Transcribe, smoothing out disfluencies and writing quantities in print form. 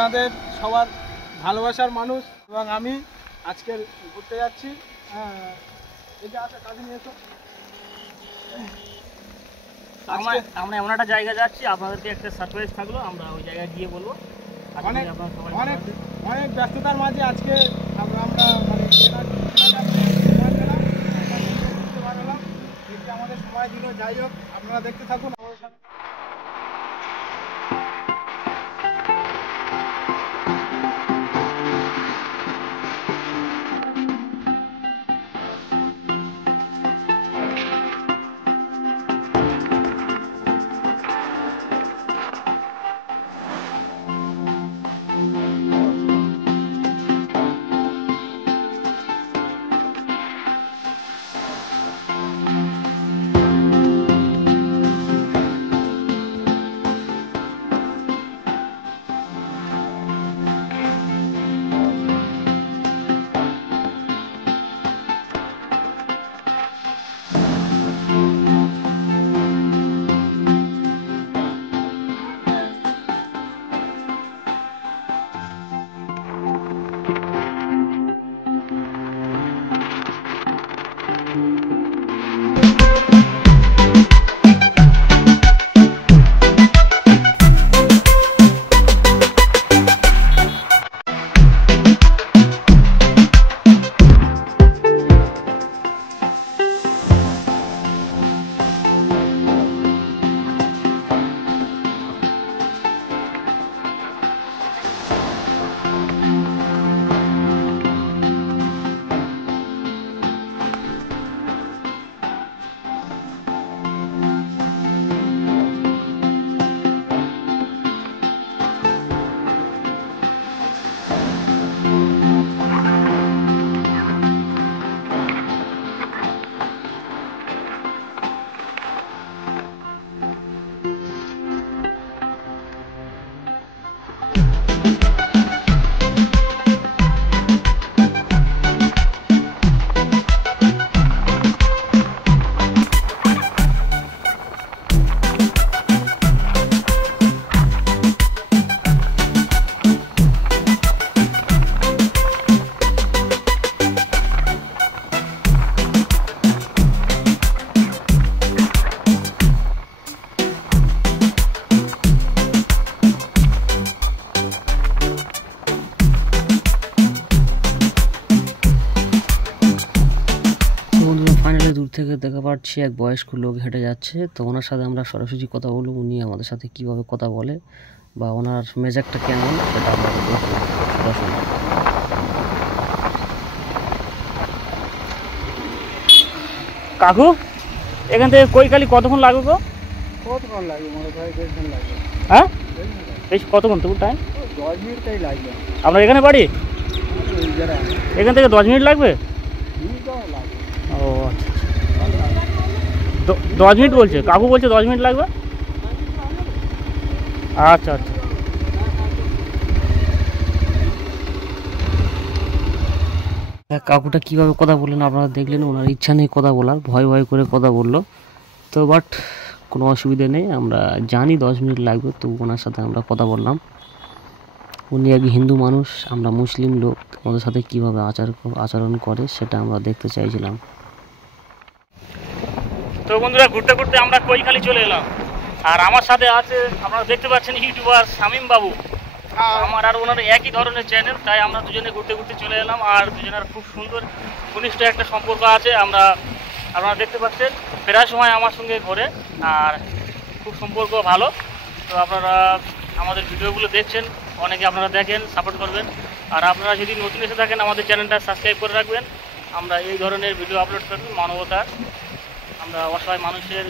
আপনাদের সবার ভালোবাসার মানুষ এবং আমি আজকে ঘুরতে যাচ্ছি। এই যে আসা কাজে নিয়ে এসো। আমরা এমন একটা জায়গা যাচ্ছি, আপনাদেরকে একটা সারপ্রাইজ থাকলো, আমরা ওই জায়গায় গিয়ে বলবো। অনেক অনেক ব্যস্ততার মাঝে আজকে আমরা মানে আমাদের সময় দিল। যাই হোক, আপনারা দেখতে থাকুন আমাদের সাথে। দূর থেকে দেখা পাচ্ছি এক বয়স্ক লোক হেঁটে যাচ্ছে, তো ওনার সাথে আমরা সরাসরি কথা বলবো। উনি আমাদের সাথে কিভাবে কথা বলে বা ওনার মেজাজটা কেমন সেটা আমরা দেখবো সরাসরি। কাকু, এখান থেকে কৈকালি কতক্ষণ লাগবে গো? কতক্ষণ লাগবে মনে হয়? 1.5 ঘন্টা লাগবে। হ্যাঁ, বেশ কতক্ষণ তবু টাইম? 10 মিনিটটাই লাগবে। আপনার এখানে বাড়ি? এখান থেকে 10 মিনিট লাগবে? ও আচ্ছা, 10 মিনিট বলছে কাকু, বলছে 10 মিনিট লাগবে। আচ্ছা আচ্ছা, কাকুটা কীভাবে কথা বললেন আপনারা দেখলেন। ওনার ইচ্ছা নেই কথা বলার, ভয় ভয় করে কথা বললো। তো বাট কোনো অসুবিধা নেই, আমরা জানি 10 মিনিট লাগবে, তো ওনার সাথে আমরা কথা বললাম। উনি এক হিন্দু মানুষ, আমরা মুসলিম লোক, আমাদের সাথে কীভাবে আচরণ করে সেটা আমরা দেখতে চাইছিলাম। তো বন্ধুরা, ঘুরতে ঘুরতে আমরা কৈখালি চলে এলাম, আর আমার সাথে আছে, আপনারা দেখতে পাচ্ছেন, ইউটিউবার শামীম বাবু। আমার আর ওনার একই ধরনের চ্যানেল, তাই আমরা দুজনে ঘুরতে ঘুরতে চলে এলাম। আর দুজনের খুব সুন্দর ঘনিষ্ঠ একটা সম্পর্ক আছে। আপনারা দেখতে পাচ্ছেন, প্রায় সময় আমার সঙ্গে ঘোরে, আর খুব সম্পর্ক ভালো। তো আপনারা আমাদের ভিডিওগুলো দেখছেন, অনেকে আপনারা দেখেন, সাপোর্ট করবেন। আর আপনারা যদি নতুন এসে থাকেন, আমাদের চ্যানেলটা সাবস্ক্রাইব করে রাখবেন। আমরা এই ধরনের ভিডিও আপলোড করবেন, মানবতার। আমরা অসহায় মানুষের